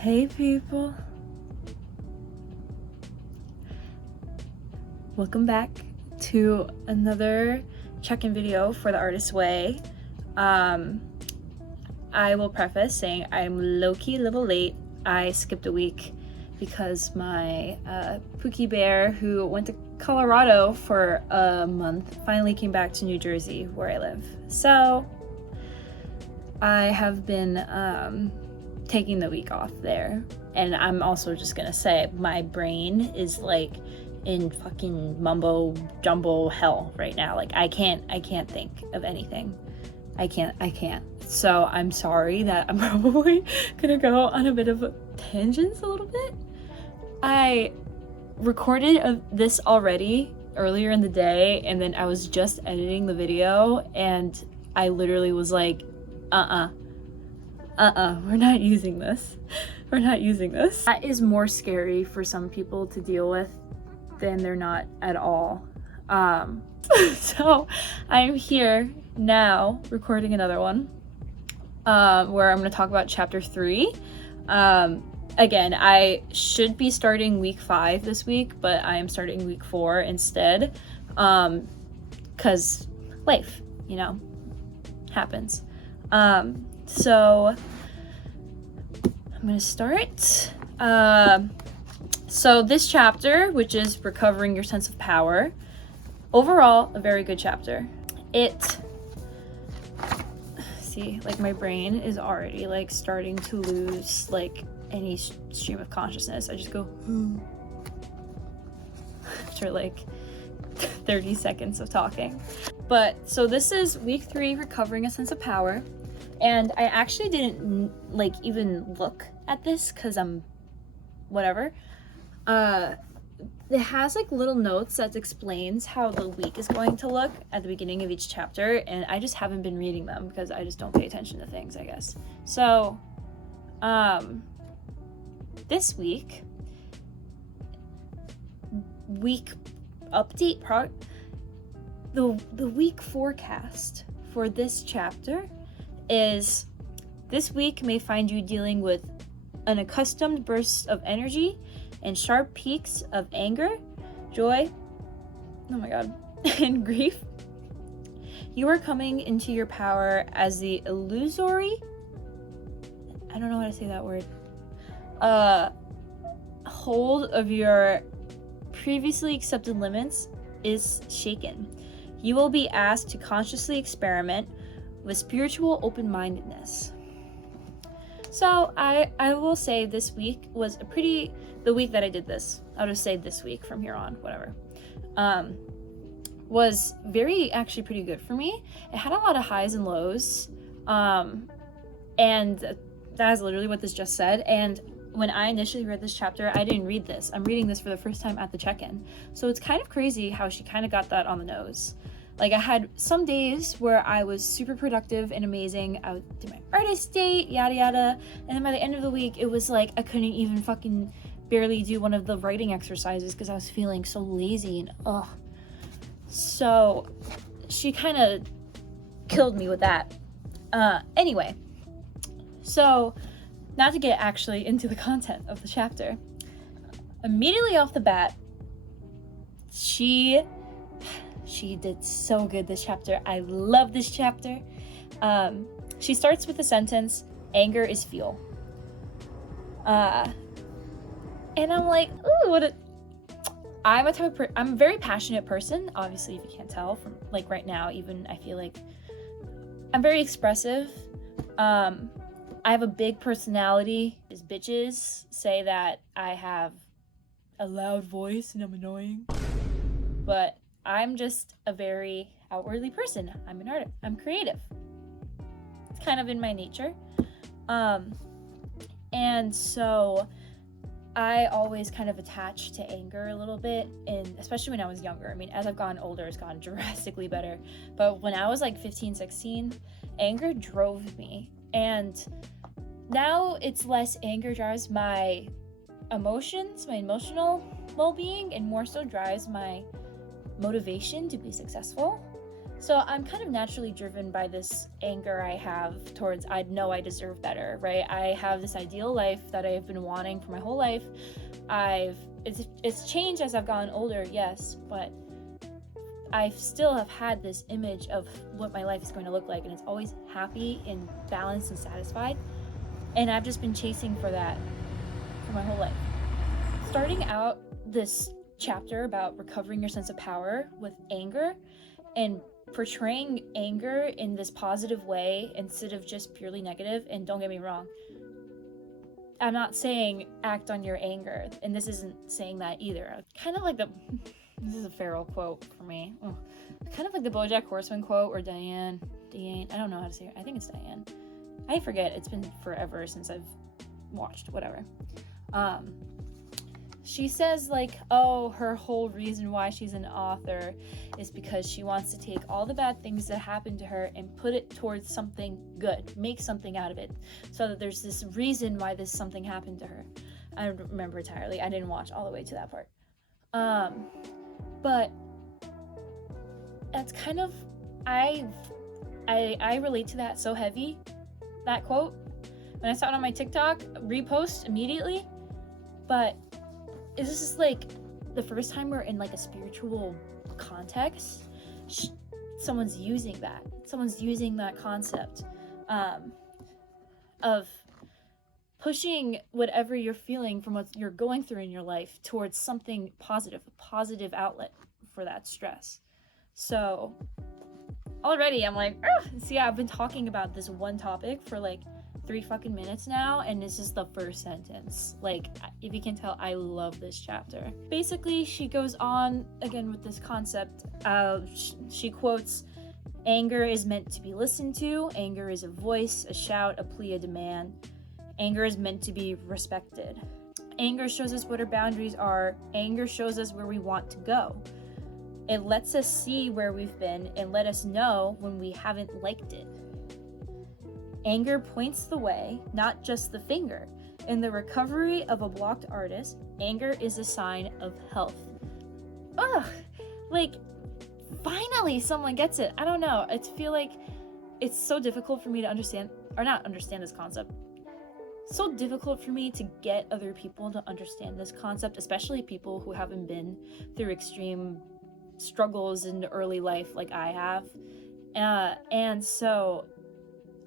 Hey people, welcome back to another check-in video for The Artist's Way. I will preface saying I'm low-key a little late. I skipped a week because my Pookie Bear, who went to Colorado for a month, finally came back to New Jersey where I live. So I have been taking the week off there, and I'm also just gonna say my brain is like in fucking mumbo jumbo hell right now. Like I can't think of anything. I can't. So I'm sorry that I'm probably gonna go on a bit of tangents a little bit. I recorded this already earlier in the day, and then I was just editing the video, and I literally was like, we're not using this. We're not using this. That is more scary for some people to deal with than they're not at all. So I'm here now recording another one where I'm going to talk about chapter 3. Again, I should be starting week 5 this week, but I am starting week 4 instead, because life, happens. So I'm gonna start. So this chapter, which is recovering your sense of power, overall a very good chapter. See, like my brain is already like starting to lose like any stream of consciousness. I just go after like 30 seconds of talking. But so this is week 3, recovering a sense of power. And I actually didn't like even look at this because I'm whatever. It has like little notes that explains how the week is going to look at the beginning of each chapter, and I just haven't been reading them because I just don't pay attention to things, I guess. So this week update part, the week forecast for this chapter is: this week may find you dealing with unaccustomed bursts of energy and sharp peaks of anger, joy, oh my god, and grief. You are coming into your power as the illusory, I don't know how to say that word, hold of your previously accepted limits is shaken. You will be asked to consciously experiment with spiritual open-mindedness. So I will say this week was the week that I did this, I'll just say this week from here on, whatever, was actually pretty good for me. It had a lot of highs and lows, and that is literally what this just said. And when I initially read this chapter, I didn't read this. I'm reading this for the first time at the check-in. So it's kind of crazy how she kind of got that on the nose. Like, I had some days where I was super productive and amazing. I would do my artist date, yada yada. And then by the end of the week, it was like I couldn't even fucking barely do one of the writing exercises because I was feeling so lazy and ugh. So she kind of killed me with that. Anyway, so not to get actually into the content of the chapter. Immediately off the bat, she did so good this chapter. I love this chapter. She starts with the sentence, "Anger is fuel." And I'm like, ooh, I'm a very passionate person. Obviously, if you can't tell from like right now, even I feel like I'm very expressive. I have a big personality. These bitches say that I have a loud voice and I'm annoying, but I'm just a very outwardly person. I'm an artist. I'm creative. It's kind of in my nature. And so I always kind of attach to anger a little bit, and especially when I was younger. I mean, as I've gotten older, it's gotten drastically better. But when I was like 15, 16, anger drove me. And now it's less anger drives my emotions, my emotional well-being, and more so drives my motivation to be successful. So I'm kind of naturally driven by this anger I have towards, I know I deserve better, right? I have this ideal life that I've been wanting for my whole life. It's changed as I've gotten older, yes, but I still have had this image of what my life is going to look like, and it's always happy and balanced and satisfied. And I've just been chasing for that for my whole life. Starting out this chapter about recovering your sense of power with anger and portraying anger in this positive way instead of just purely negative. And don't get me wrong, I'm not saying act on your anger, and this isn't saying that either. Kind of like this is a feral quote for me. Kind of like the BoJack Horseman quote, or Diane, I don't know how to say it. I think it's Diane. I forget. It's been forever since I've watched, whatever. She says, like, oh, her whole reason why she's an author is because she wants to take all the bad things that happened to her and put it towards something good, make something out of it, so that there's this reason why this something happened to her. I don't remember entirely. I didn't watch all the way to that part. But that's kind of, I relate to that so heavy, that quote. When I saw it on my TikTok, repost immediately. But it's just like the first time we're in like a spiritual context, someone's using that concept of pushing whatever you're feeling from what you're going through in your life towards something positive, a positive outlet for that stress. So already I'm like, see, I've been talking about this one topic for like 3 fucking minutes now, and this is the first sentence. Like, if you can tell, I love this chapter. Basically, she goes on again with this concept. She quotes, anger is meant to be listened to. Anger is a voice, a shout, a plea, a demand. Anger is meant to be respected. Anger shows us what our boundaries are. Anger shows us where we want to go. It lets us see where we've been and let us know when we haven't liked it. Anger points the way, not just the finger. In the recovery of a blocked artist, anger is a sign of health. Ugh! Like, finally someone gets it. I don't know. I feel like it's so difficult for me to understand, or not understand this concept. So difficult for me to get other people to understand this concept, especially people who haven't been through extreme struggles in early life like I have. And so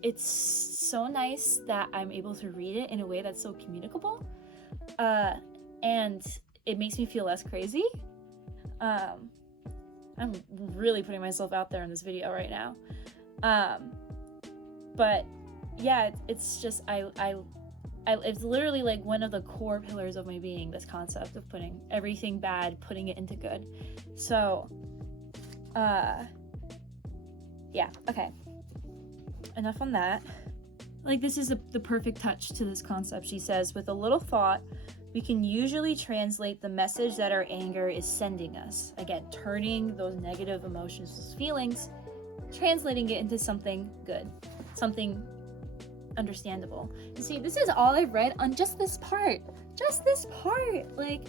it's so nice that I'm able to read it in a way that's so communicable, and it makes me feel less crazy. I'm really putting myself out there in this video right now, but yeah, it's just it's literally like one of the core pillars of my being, this concept of putting everything bad, putting it into good. So yeah, okay, enough on that. Like, this is the perfect touch to this concept. She says, with a little thought, we can usually translate the message that our anger is sending us. Again, turning those negative emotions, those feelings, translating it into something good, something understandable. You see, this is all I've read on just this part. Like,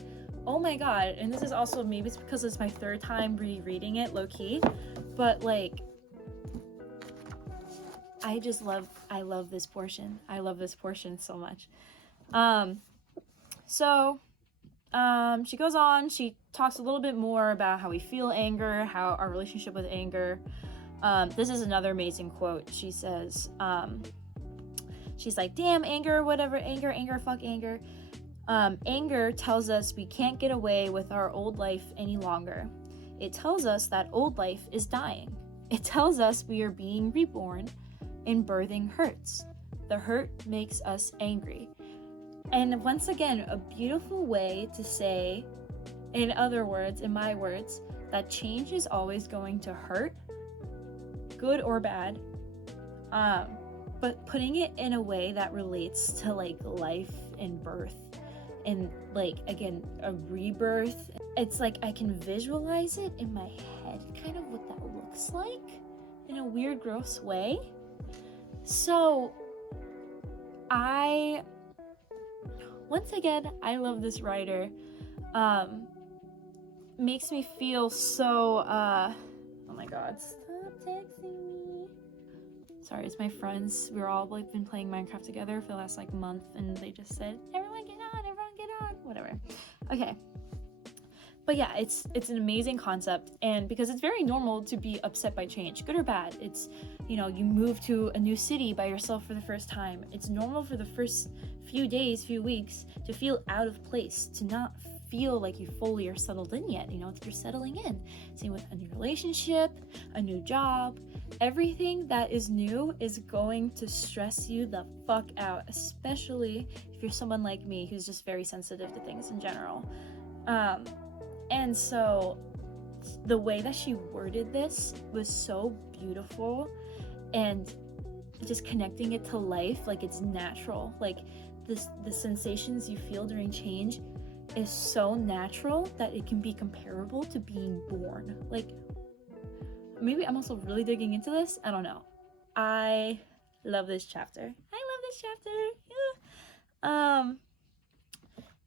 oh my god. And this is also, maybe it's because it's my 3rd time rereading it, low-key, but like, I love this portion. I love this portion so much. She goes on, she talks a little bit more about how we feel anger, how our relationship with anger. This is another amazing quote. She says, she's like, damn, anger, whatever, anger, fuck anger. Anger tells us we can't get away with our old life any longer. It tells us that old life is dying. It tells us we are being reborn, and birthing hurts. The hurt makes us angry. And once again, a beautiful way to say, in other words, in my words, that change is always going to hurt, good or bad, but putting it in a way that relates to like life and birth and like, again, a rebirth. It's like I can visualize it in my head, kind of what that looks like in a weird, gross way. So once again, I love this writer. Makes me feel so, oh my god, stop. texting me. Sorry, it's my friends. We're all like been playing Minecraft together for the last like month, and they just said, everyone get on, whatever. Okay. But yeah, it's an amazing concept, and because it's very normal to be upset by change, good or bad. It's, you know, you move to a new city by yourself for the first time. It's normal for the first few days, few weeks to feel out of place, to not feel like you fully are settled in yet. You know, you're settling in. Same with a new relationship, a new job. Everything that is new is going to stress you the fuck out, especially if you're someone like me who's just very sensitive to things in general. And so the way that she worded this was so beautiful, and just connecting it to life, like it's natural. Like the sensations you feel during change is so natural that it can be comparable to being born. Like, maybe I'm also really digging into this. I don't know. I love this chapter. Yeah.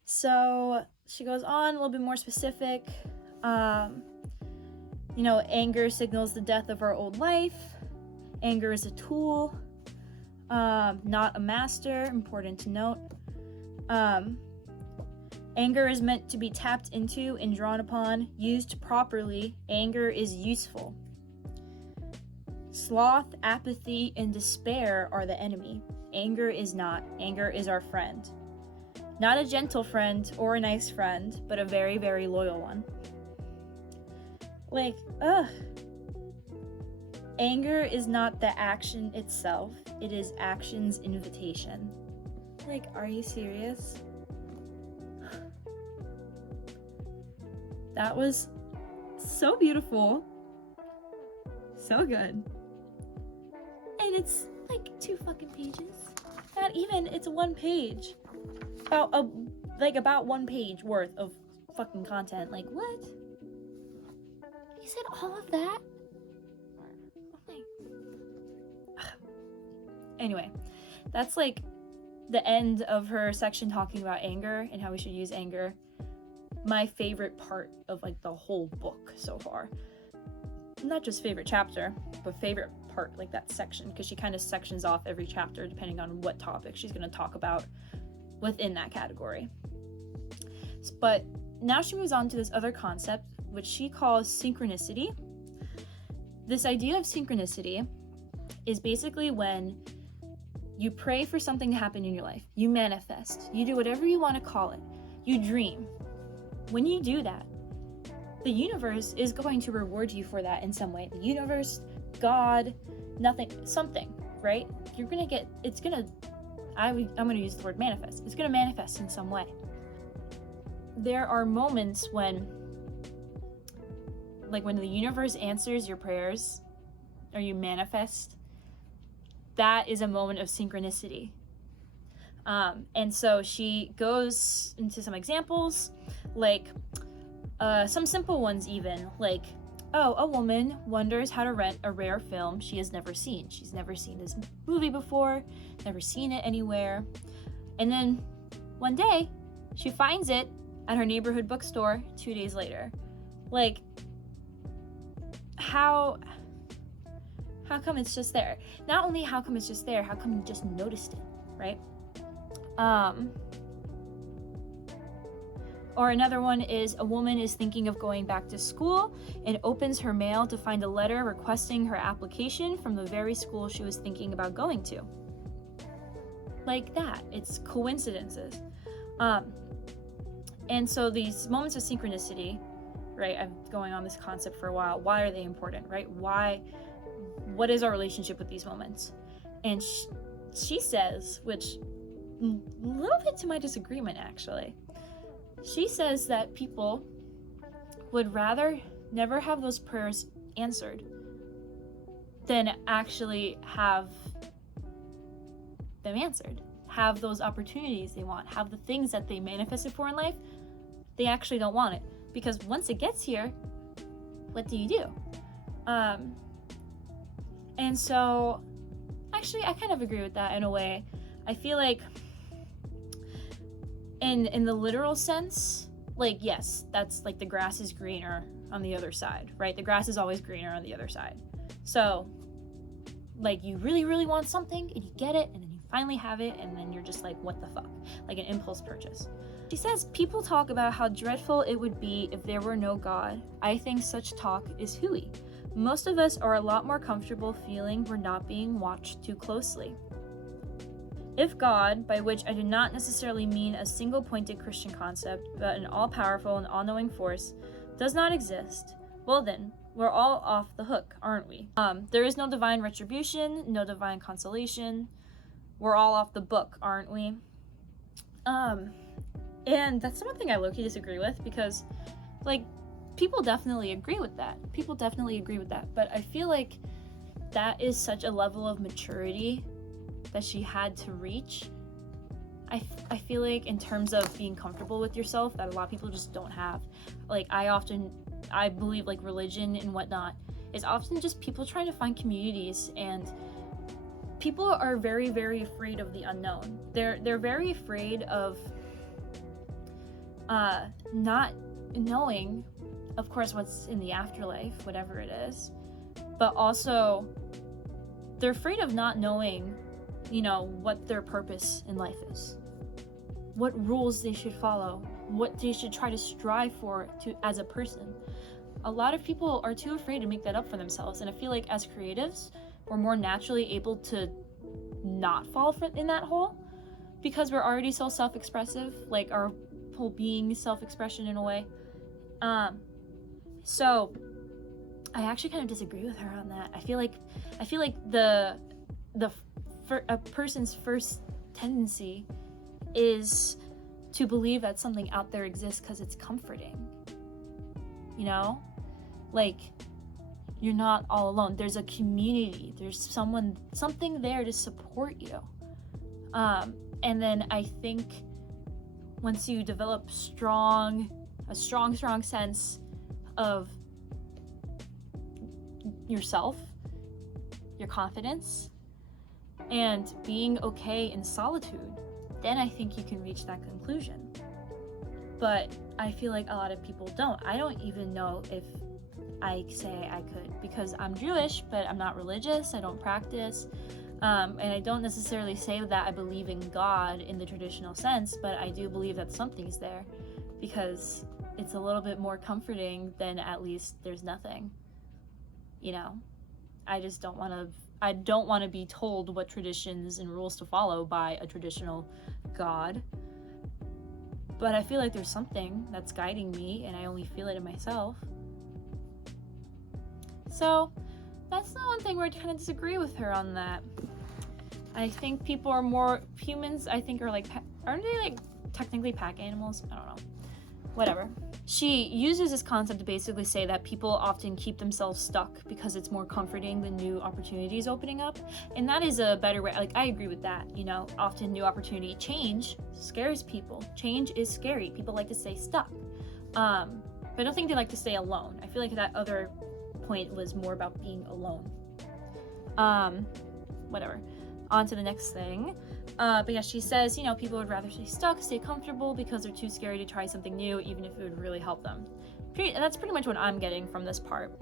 So she goes on a little bit more specific. You know, anger signals the death of our old life. Anger is a tool, not a master. Important to note. Anger is meant to be tapped into and drawn upon. Used properly, anger is useful. Sloth, apathy, and despair are the enemy. Anger is not. Anger is our friend. Not a gentle friend or a nice friend, but a very, very loyal one. Like, anger is not the action itself. It is action's invitation. Like, are you serious? That was so beautiful. So good. And it's like 2 fucking pages. Not even, it's 1 page. About 1 page worth of fucking content. Like, what? You said all of that? Oh my. Anyway, that's like the end of her section talking about anger and how we should use anger. My favorite part of like the whole book so far. Not just favorite chapter, but favorite part, like that section, because she kind of sections off every chapter depending on what topic she's going to talk about within that category. But now she moves on to this other concept, which she calls synchronicity. This idea of synchronicity is basically when you pray for something to happen in your life, you manifest, you do whatever you want to call it, you dream. When you do that, the universe is going to reward you for that in some way. The universe, God, nothing, something, right? You're gonna get, it's gonna, I'm gonna use the word manifest. It's gonna manifest in some way. There are moments when, like when the universe answers your prayers, or you manifest, that is a moment of synchronicity. And so she goes into some examples, like some simple ones even, like, oh, a woman wonders how to rent a rare film she has never seen. She's never seen this movie before, never seen it anywhere. And then one day, she finds it at her neighborhood bookstore 2 days later. Like, how come it's just there? Not only how come it's just there, how come you just noticed it, right? Or another one is a woman is thinking of going back to school and opens her mail to find a letter requesting her application from the very school she was thinking about going to. Like that. It's coincidences. And so these moments of synchronicity, right? I'm going on this concept for a while. Why are they important, right? What is our relationship with these moments? And she says, which a little bit to my disagreement actually, she says that people would rather never have those prayers answered than actually have them answered, have those opportunities they want, have the things that they manifested for in life. They actually don't want it, because once it gets here, what do you do? And so actually I kind of agree with that in a way. I feel like in the literal sense, like, yes, that's like the grass is greener on the other side, right? The grass is always greener on the other side. So, like, you really, really want something, and you get it, and then you finally have it, and then you're just like, what the fuck? Like an impulse purchase. She says, people talk about how dreadful it would be if there were no God. I think such talk is hooey. Most of us are a lot more comfortable feeling we're not being watched too closely. If God, by which I do not necessarily mean a single-pointed Christian concept, but an all-powerful and all-knowing force, does not exist, well then, we're all off the hook, aren't we? There is no divine retribution, no divine consolation. We're all off the book, aren't we? And that's something I low-key disagree with, because, like, people definitely agree with that. But I feel like that is such a level of maturity that she had to reach. I feel like in terms of being comfortable with yourself, that a lot of people just don't have. Like, I believe, like, religion and whatnot is often just people trying to find communities, and people are very, very afraid of the unknown. They're very afraid of not knowing, of course, what's in the afterlife, whatever it is, but also they're afraid of not knowing, you know, what their purpose in life is, what rules they should follow, what they should try to strive for as a person. A lot of people are too afraid to make that up for themselves, and I feel like as creatives, we're more naturally able to not fall in that hole, because we're already so self-expressive, like our whole being self-expression in a way. So I actually kind of disagree with her on that. I feel like a person's first tendency is to believe that something out there exists because it's comforting. You know? Like, you're not all alone. There's a community. There's something there to support you. And then I think once you develop a strong sense of yourself, your confidence, and being okay in solitude, then I think you can reach that conclusion. But I feel like a lot of people don't. I don't even know if I say I could, because I'm Jewish, but I'm not religious, I don't practice, and I don't necessarily say that I believe in God in the traditional sense, but I do believe that something's there, because it's a little bit more comforting than at least there's nothing, you know? I don't want to be told what traditions and rules to follow by a traditional God, but I feel like there's something that's guiding me, and I only feel it in myself. So that's the one thing where I kind of disagree with her on that. I think people are more humans. I think are like, aren't they like technically pack animals? I don't know. Whatever. She uses this concept to basically say that people often keep themselves stuck because it's more comforting than new opportunities opening up. And that is a better way. Like, I agree with that. You know, often new opportunity, change scares people. Change is scary. People like to stay stuck. But I don't think they like to stay alone. I feel like that other point was more about being alone. Whatever. On to the next thing. But yeah, she says, you know, people would rather stay stuck, stay comfortable, because they're too scary to try something new, even if it would really help them. And that's pretty much what I'm getting from this part.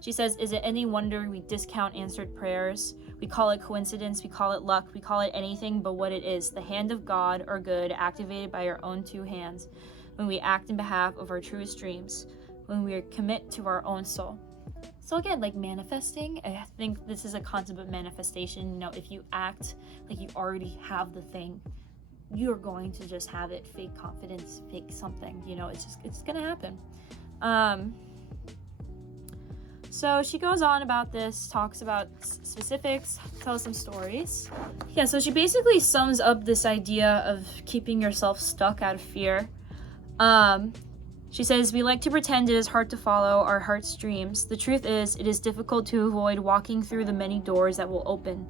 She says, is it any wonder we discount answered prayers? We call it coincidence, we call it luck, we call it anything but what it is, the hand of God or good activated by our own two hands, when we act in behalf of our truest dreams, when we commit to our own soul. So again, like manifesting, I think this is a concept of manifestation. You know, if you act like you already have the thing, you're going to just have it. Fake confidence, fake something, you know, it's gonna happen. So she goes on about this, talks about specifics, tells some stories. Yeah, so she basically sums up this idea of keeping yourself stuck out of fear. She says, we like to pretend it is hard to follow our heart's dreams. The truth is, it is difficult to avoid walking through the many doors that will open.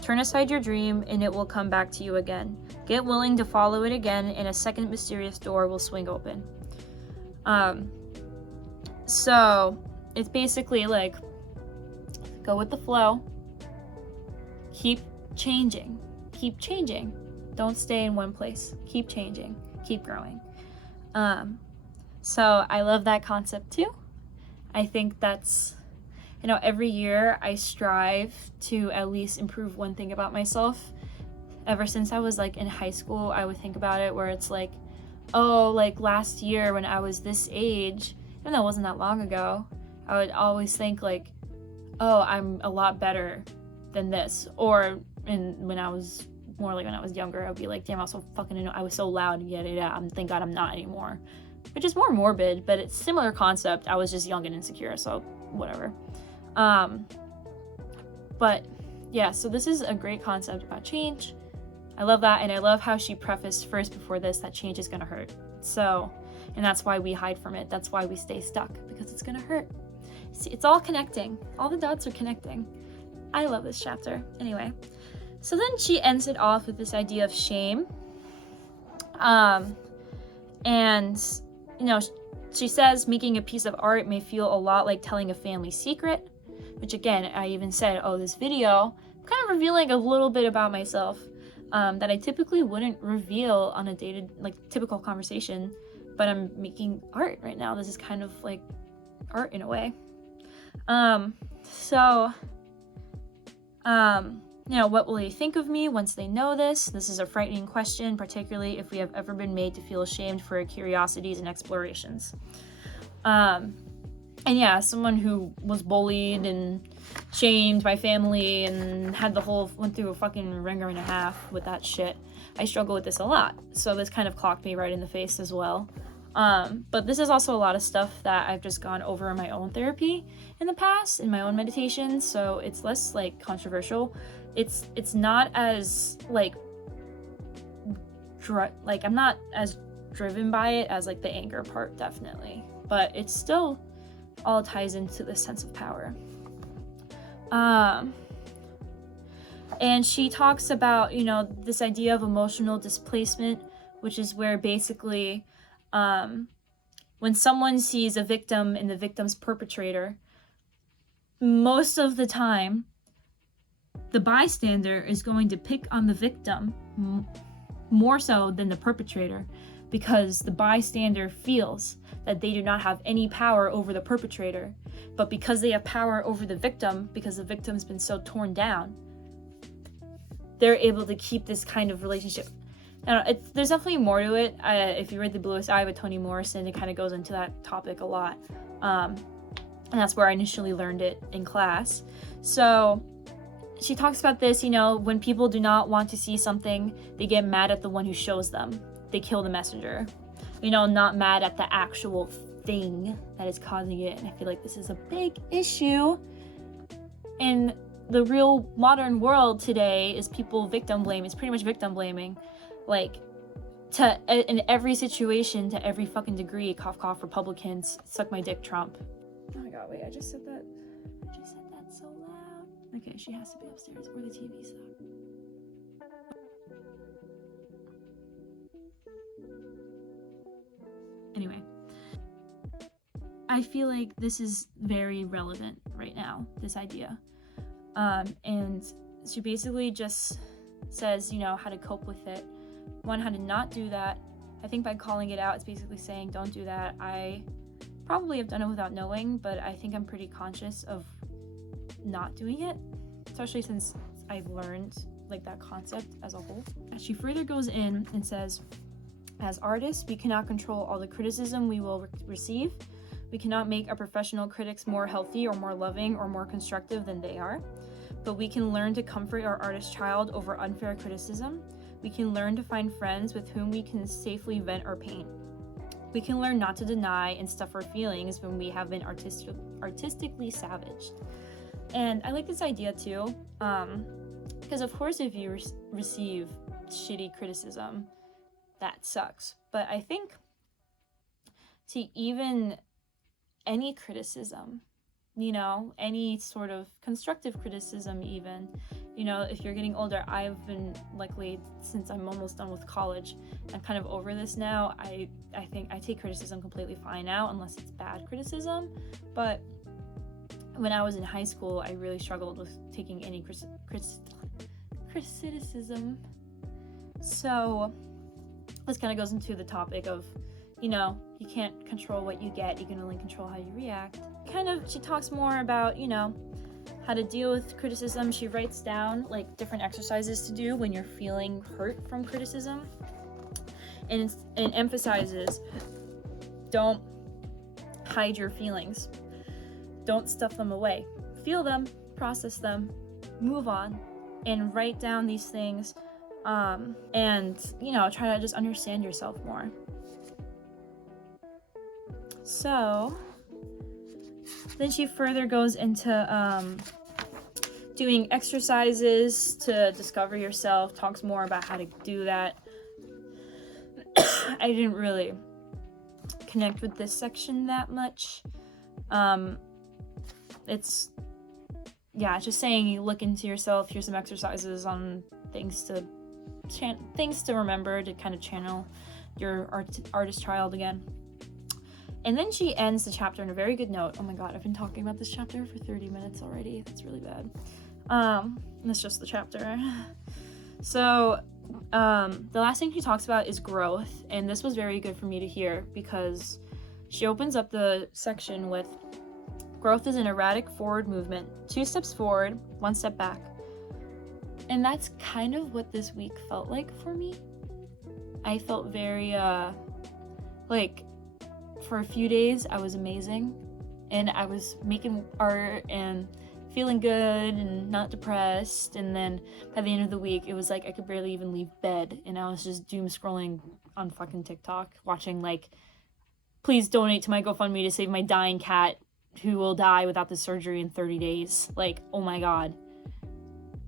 Turn aside your dream, and it will come back to you again. Get willing to follow it again, and a second mysterious door will swing open. So it's basically like, go with the flow. Keep changing. Don't stay in one place. Keep changing. Keep growing. So I love that concept too. I think You know, every year I strive to at least improve one thing about myself. Ever since I was like in high school, I would think about it where it's like, oh, like last year when I was this age, even though it wasn't that long ago, I would always think like, oh, I'm a lot better than this. Or when I was more like when I was younger, I'd be like, damn, I was so fucking annoying. I was so loud and yada yada. Thank God I'm not anymore. Which is more morbid, but it's similar concept. I was just young and insecure, so whatever. But yeah, so this is a great concept about change. I love that, and I love how she prefaced first before this that change is gonna hurt. So, and that's why we hide from it. That's why we stay stuck, because it's gonna hurt. See, it's all connecting. All the dots are connecting. I love this chapter. Anyway, so then she ends it off with this idea of shame. And, you know, she says making a piece of art may feel a lot like telling a family secret, which again, I even said, oh, this video, I'm kind of revealing a little bit about myself that I typically wouldn't reveal on a dated, like typical conversation, but I'm making art right now. This is kind of like art in a way. You know, what will they think of me once they know this? This is a frightening question, particularly if we have ever been made to feel ashamed for our curiosities and explorations. And yeah, someone who was bullied and shamed by family and went through a fucking ringer and a half with that shit. I struggle with this a lot. So this kind of clocked me right in the face as well. But this is also a lot of stuff that I've just gone over in my own therapy in the past, in my own meditations. So it's less like controversial. It's not as like I'm not as driven by it as like the anger part, definitely. But it's still all ties into this sense of power. And she talks about, you know, this idea of emotional displacement, which is where basically when someone sees a victim in the victim's perpetrator, most of the time the bystander is going to pick on the victim more so than the perpetrator, because the bystander feels that they do not have any power over the perpetrator, but because they have power over the victim, because the victim's been so torn down, they're able to keep this kind of relationship. There's definitely more to it. If you read The Bluest Eye with Toni Morrison, it kind of goes into that topic a lot. And that's where I initially learned it in class. So she talks about this, you know, when people do not want to see something, they get mad at the one who shows them. They kill the messenger. You know, not mad at the actual thing that is causing it. And I feel like this is a big issue in the real modern world today. Is people victim blame. It's pretty much victim blaming. Like, in every situation, to every fucking degree. Cough, cough, Republicans. Suck my dick, Trump. Oh my god, wait, I just said that so loud. Okay, she has to be upstairs, or the TV's loud. Anyway, I feel like this is very relevant right now, this idea. And she basically just says, you know, how to cope with it. One, how to not do that. I think by calling it out, it's basically saying, don't do that. I probably have done it without knowing, but I think I'm pretty conscious of not doing it, especially since I've learned like that concept as a whole. She further goes in and says, as artists, we cannot control all the criticism we will receive. We cannot make our professional critics more healthy or more loving or more constructive than they are. But we can learn to comfort our artist child over unfair criticism. We can learn to find friends with whom we can safely vent our pain. We can learn not to deny and stuff our feelings when we have been artistically savaged. And I like this idea too, because of course if you receive shitty criticism, that sucks. But I think to even any criticism, you know, any sort of constructive criticism even, you know, if you're getting older, I've been luckily, since I'm almost done with college, I'm kind of over this now. I think I take criticism completely fine now, unless it's bad criticism. But when I was in high school, I really struggled with taking any criticism. So this kind of goes into the topic of, you know, you can't control what you get, you can only control how you react. She talks more about, you know, how to deal with criticism. She writes down like different exercises to do when you're feeling hurt from criticism, and emphasizes, don't hide your feelings, don't stuff them away, feel them, process them, move on, and write down these things, and, you know, try to just understand yourself more. So then she further goes into doing exercises to discover yourself, talks more about how to do that. I didn't really connect with this section that much. It's just saying you look into yourself. Here's some exercises on things to remember to kind of channel your artist child again. And then she ends the chapter on a very good note. Oh my god, I've been talking about this chapter for 30 minutes already. That's really bad. That's just the chapter. So, the last thing she talks about is growth, and this was very good for me to hear because she opens up the section with, growth is an erratic forward movement, 2 steps forward, 1 step back. And that's kind of what this week felt like for me. I felt very, like, for a few days I was amazing, and I was making art and feeling good and not depressed, and then by the end of the week it was like I could barely even leave bed, and I was just doom scrolling on fucking TikTok, watching like, please donate to my GoFundMe to save my dying cat who will die without the surgery in 30 days. Like, oh my god,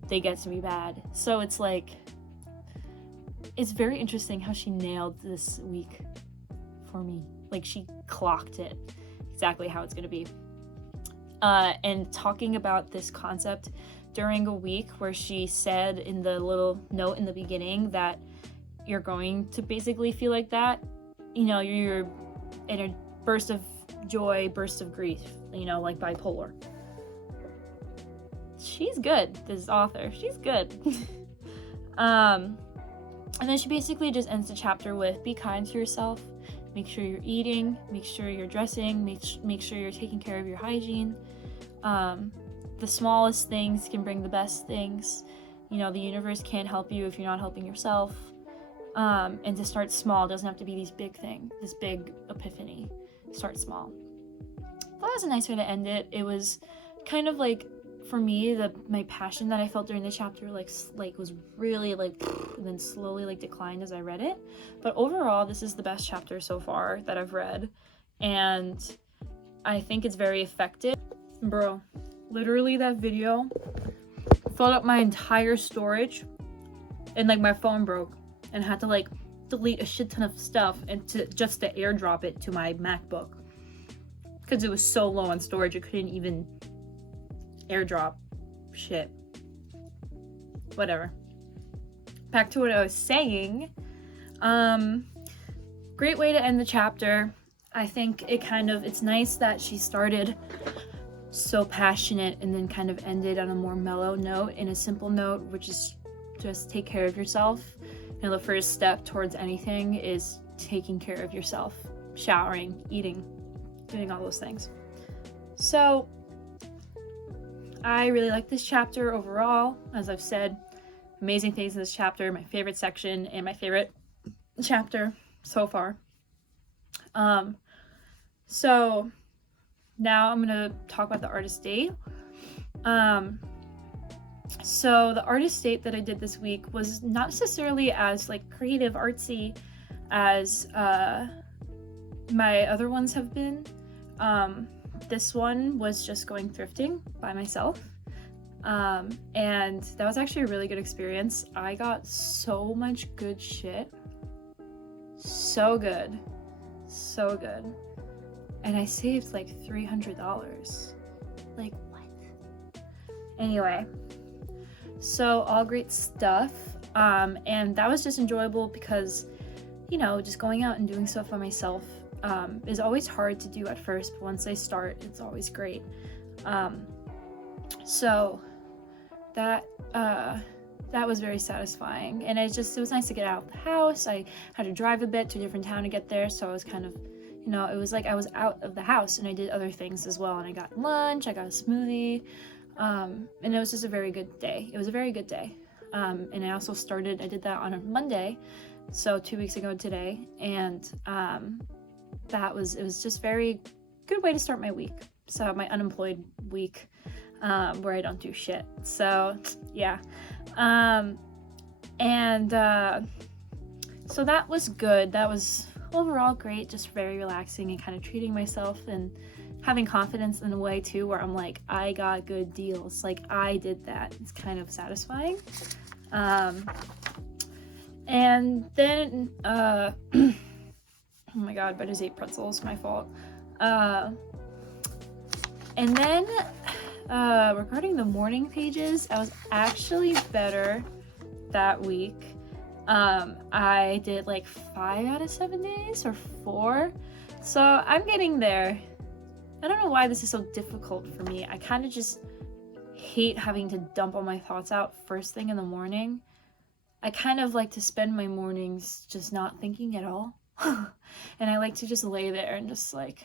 they get to me bad. So it's like, it's very interesting how she nailed this week for me. Like, she clocked it exactly how it's gonna be. And talking about this concept during a week where she said in the little note in the beginning that you're going to basically feel like that, you know, you're in a burst of joy, burst of grief, you know, like bipolar. She's good, this author. She's good. And then she basically just ends the chapter with, be kind to yourself, make sure you're eating, make sure you're dressing, make sure you're taking care of your hygiene. The smallest things can bring the best things. You know, the universe can't help you if you're not helping yourself. And to start small, doesn't have to be this big epiphany. Start small. That was a nice way to end it. It was kind of like, for me, my passion that I felt during the chapter like was really like, and then slowly like declined as I read it. But overall, this is the best chapter so far that I've read, and I think it's very effective. Bro, literally that video filled up my entire storage, and like my phone broke and I had to like delete a shit ton of stuff and to airdrop it to my MacBook because it was so low on storage. I couldn't even airdrop shit. Whatever. Back to what I was saying. Great way to end the chapter. I think it's nice that she started so passionate and then kind of ended on a more mellow note, in a simple note, which is just take care of yourself. You know, the first step towards anything is taking care of yourself, showering, eating, doing all those things. So I really like this chapter overall. As I've said, amazing things in this chapter, my favorite section and my favorite chapter so far. So now I'm gonna talk about the artist date. So the artist date that I did this week was not necessarily as like creative, artsy as my other ones have been. This one was just going thrifting by myself. And that was actually a really good experience. I got so much good shit. So good. So good. And I saved like $300. Like, what? Anyway. So all great stuff. And that was just enjoyable because, you know, just going out and doing stuff by myself is always hard to do at first, but once I start, it's always great. So that that was very satisfying. And it was nice to get out of the house. I had to drive a bit to a different town to get there, so I was kind of, you know, it was like I was out of the house, and I did other things as well. And I got lunch, I got a smoothie, and it was just a very good day. It was a very good day. And I also I did that on a Monday, so 2 weeks ago today, and it was just very good way to start my week. So my unemployed week, where I don't do shit. So yeah. So that was good. That was overall great, just very relaxing and kind of treating myself and having confidence in a way too, where I'm like, I got good deals, like I did that. It's kind of satisfying. And then oh my god, but I just ate pretzels, my fault. And then regarding the morning pages, I was actually better that week. I did like 5 out of 7 days or 4, so I'm getting there. I don't know why this is so difficult for me. I kind of just hate having to dump all my thoughts out first thing in the morning. I kind of like to spend my mornings just not thinking at all. And I like to just lay there and just like...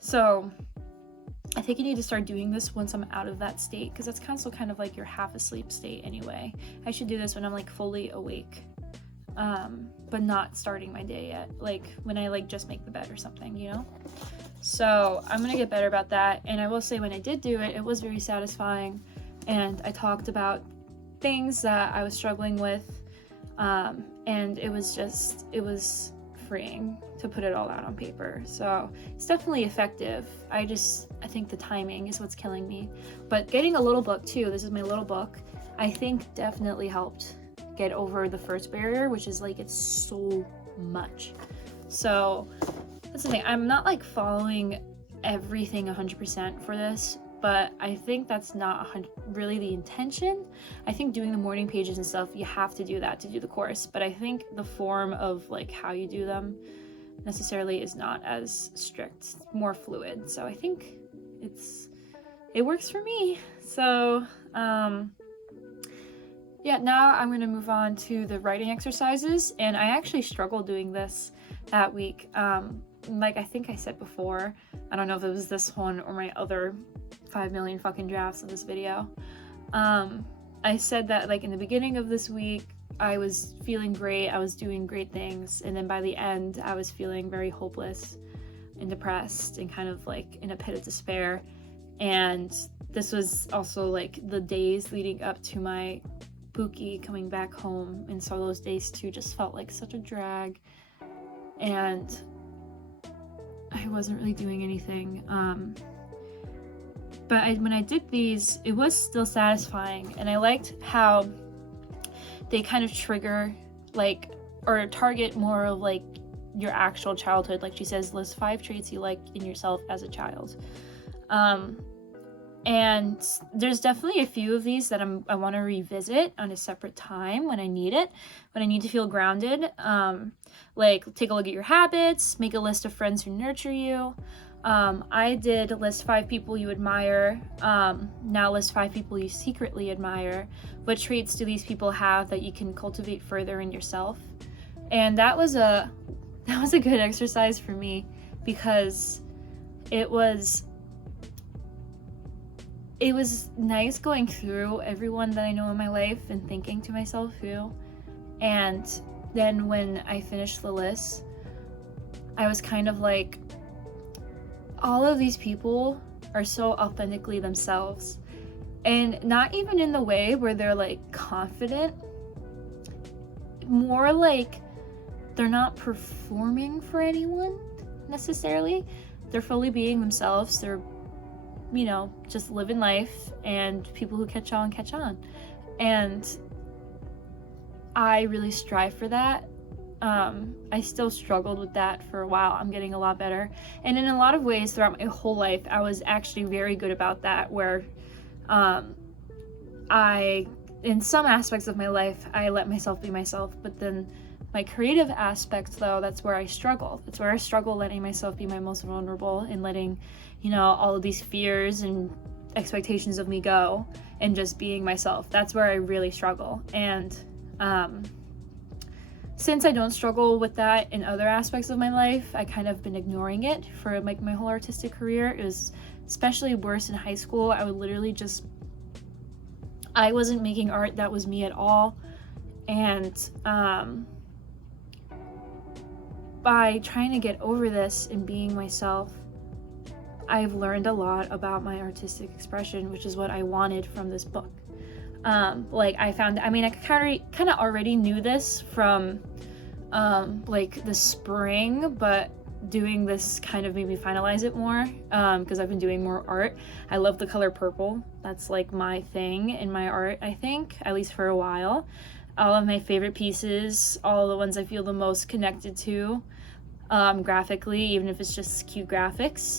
So I think you need to start doing this once I'm out of that state, because that's kind of like your half asleep state anyway. I should do this when I'm like fully awake, but not starting my day yet, like when I like just make the bed or something, you know? So I'm gonna get better about that. And I will say, when I did do it, it was very satisfying, and I talked about things that I was struggling with, and it was freeing to put it all out on paper. So it's definitely effective. I think the timing is what's killing me. But getting a little book too, this is my little book, I think definitely helped get over the first barrier, which is like, it's so much. So that's the thing. I'm not like following everything 100% for this, but I think that's not really the intention. I think doing the morning pages and stuff, you have to do that to do the course, but I think the form of like how you do them necessarily is not as strict, more fluid. So I think it works for me. So yeah, now I'm going to move on to the writing exercises, and I actually struggled doing this that week. Like I think I said before, I don't know if it was this one or my other 5 million fucking drafts of this video. I said that like in the beginning of this week, I was feeling great, I was doing great things, and then by the end, I was feeling very hopeless and depressed and kind of like in a pit of despair. And this was also like the days leading up to my Pookie coming back home, and so those days too just felt like such a drag, and I wasn't really doing anything. But when I did these, it was still satisfying, and I liked how they kind of trigger like, or target more of like your actual childhood. Like she says, list 5 traits you like in yourself as a child. And there's definitely a few of these that I want to revisit on a separate time when I need it, when I need to feel grounded. Like take a look at your habits, make a list of friends who nurture you. I did list 5 people you admire. Now list 5 people you secretly admire. What traits do these people have that you can cultivate further in yourself? And that was a good exercise for me, because it was nice going through everyone that I know in my life and thinking to myself who. And then when I finished the list, I was kind of like, all of these people are so authentically themselves, and not even in the way where they're like confident, more like they're not performing for anyone necessarily. They're fully being themselves. They're, you know, just living life, and people who catch on. And I really strive for that. I still struggled with that for a while. I'm getting a lot better. And in a lot of ways throughout my whole life, I was actually very good about that, where in some aspects of my life, I let myself be myself. But then my creative aspects, though, that's where I struggle. That's where I struggle letting myself be my most vulnerable, and letting, you know, all of these fears and expectations of me go, and just being myself. That's where I really struggle. And since I don't struggle with that in other aspects of my life, I kind of been ignoring it for like my whole artistic career. It was especially worse in high school. I would literally just, I wasn't making art that was me at all. And by trying to get over this and being myself, I've learned a lot about my artistic expression, which is what I wanted from this book. Like I kind of already knew this from like the spring, but doing this kind of made me finalize it more, because I've been doing more art. I love the color purple. That's like my thing in my art, I think, at least for a while. All of my favorite pieces, all the ones I feel the most connected to, graphically, even if it's just cute graphics,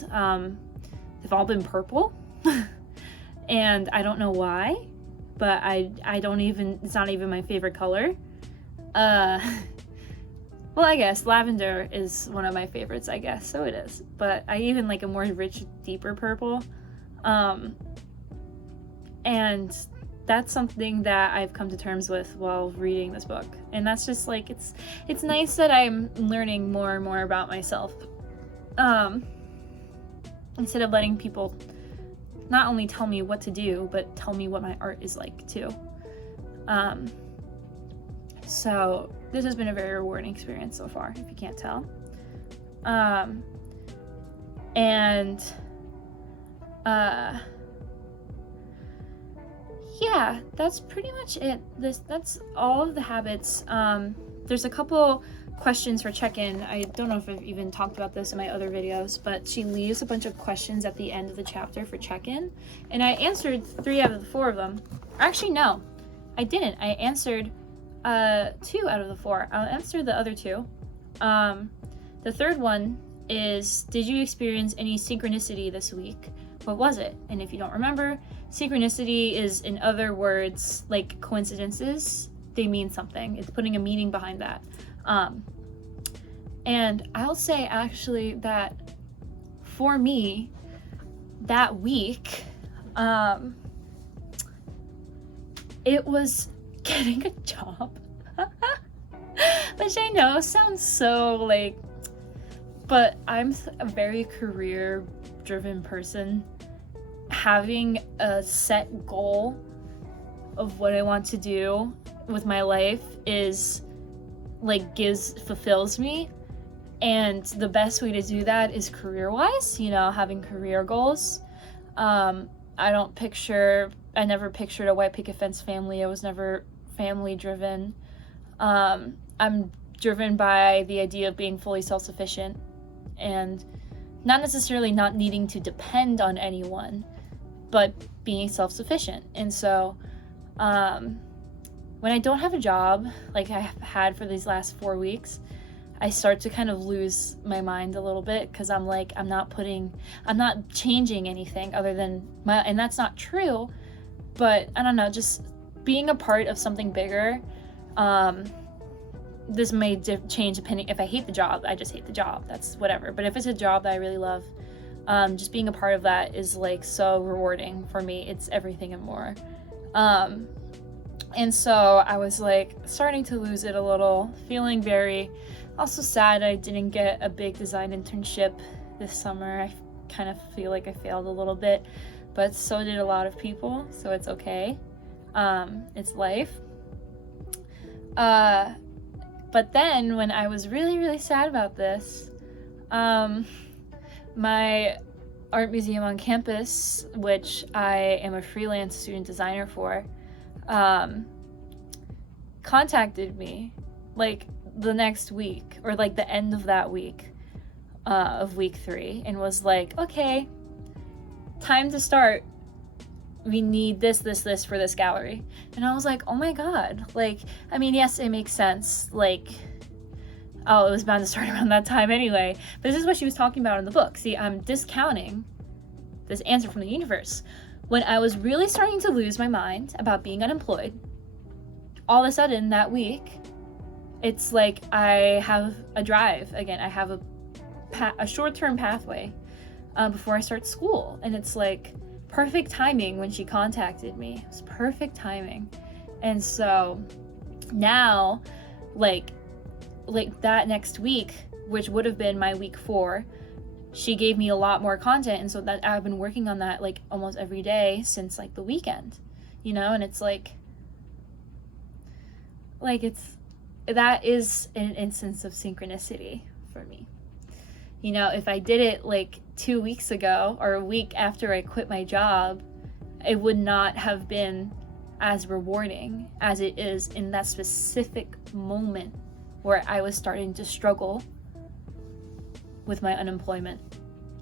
they've all been purple. And I don't know why, but I don't even, it's not even my favorite color. Well, I guess lavender is one of my favorites, I guess, so it is. But I even like a more rich, deeper purple. And that's something that I've come to terms with while reading this book. And that's just like, it's nice that I'm learning more and more about myself. Instead of letting people not only tell me what to do, but tell me what my art is like too. So this has been a very rewarding experience so far, if you can't tell. Yeah, that's pretty much it. That's all of the habits. There's a couple questions for check-in. I don't know if I've even talked about this in my other videos, but she leaves a bunch of questions at the end of the chapter for check-in, and I answered 3 out of the 4 of them. Actually, no, I didn't. I answered 2 out of the 4. I'll answer the other 2. The third one is, did you experience any synchronicity this week? What was it? And if you don't remember, synchronicity is, in other words, like coincidences. They mean something. It's putting a meaning behind that. And I'll say actually that for me, that week, it was getting a job. Which I know sounds so like, but I'm a very career driven person. Having a set goal of what I want to do with my life is like fulfills me, and the best way to do that is career wise, having career goals. I never pictured a white picket fence family. I was never family driven. I'm driven by the idea of being fully self-sufficient and not necessarily not needing to depend on anyone, but being self-sufficient. And so when I don't have a job like I have had for these last 4 weeks, I start to kind of lose my mind a little bit, because I'm like, I'm not changing anything other than and that's not true, but I don't know, just being a part of something bigger. This may change depending, if I hate the job, I just hate the job, that's whatever. But if it's a job that I really love, just being a part of that is like so rewarding for me. It's everything and more. And so I was like starting to lose it a little, feeling very also sad I didn't get a big design internship this summer. I kind of feel like I failed a little bit, but so did a lot of people, so it's okay. It's life. But then when I was really, really sad about this, my art museum on campus, which I am a freelance student designer for, contacted me like the next week, or like the end of that week, of week 3, and was like, okay, time to start. We need this for this gallery. And I was like, oh my god, like, I mean, yes, it makes sense, like, oh, it was bound to start around that time anyway, but this is what she was talking about in the book. See, I'm discounting this answer from the universe. When I was really starting to lose my mind about being unemployed, all of a sudden that week, it's like I have a drive again. I have a short-term pathway before I start school, and it's like perfect timing when she contacted me. It was perfect timing. And so now, like that next week, which would have been my week 4, she gave me a lot more content, and so that I've been working on that like almost every day since like the weekend, you know. And it's like that is an instance of synchronicity for me. You know, if I did it like 2 weeks ago or a week after I quit my job, it would not have been as rewarding as it is in that specific moment where I was starting to struggle with my unemployment,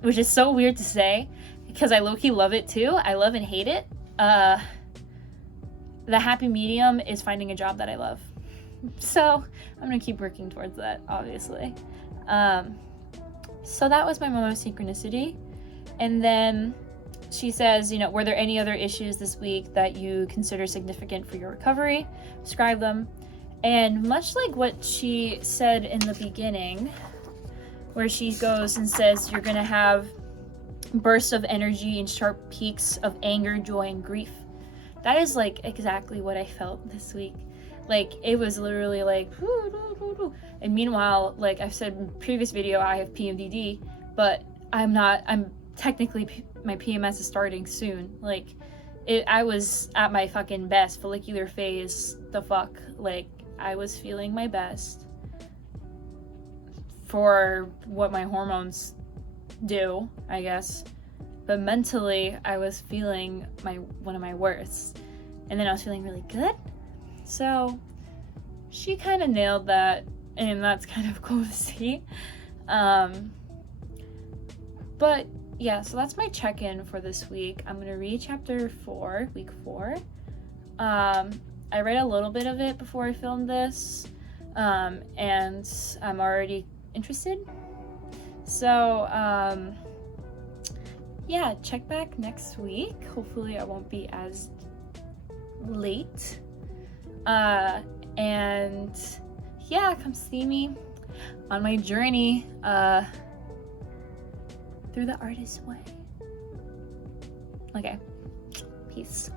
which is so weird to say because I low-key love it too. I love and hate it. The happy medium is finding a job that I love. So I'm gonna keep working towards that, obviously. So that was my moment of synchronicity. And then she says, you know, were there any other issues this week that you consider significant for your recovery? Describe them. And much like what she said in the beginning, where she goes and says you're gonna have bursts of energy and sharp peaks of anger, joy, and grief. That is like exactly what I felt this week. Like, it was literally like, whoo. And meanwhile, like I've said in previous video, I have PMDD, but I'm technically, my PMS is starting soon. Like, I was at my fucking best, follicular phase, the fuck. Like, I was feeling my best for what my hormones do, I guess. But mentally, I was feeling one of my worst. And then I was feeling really good. So she kind of nailed that, and that's kind of cool to see. But yeah, so that's my check-in for this week. I'm gonna read chapter 4, week 4. I read a little bit of it before I filmed this, and I'm already interested. So yeah, check back next week. Hopefully I won't be as late. And yeah, come see me on my journey through the artist's way. Okay, peace.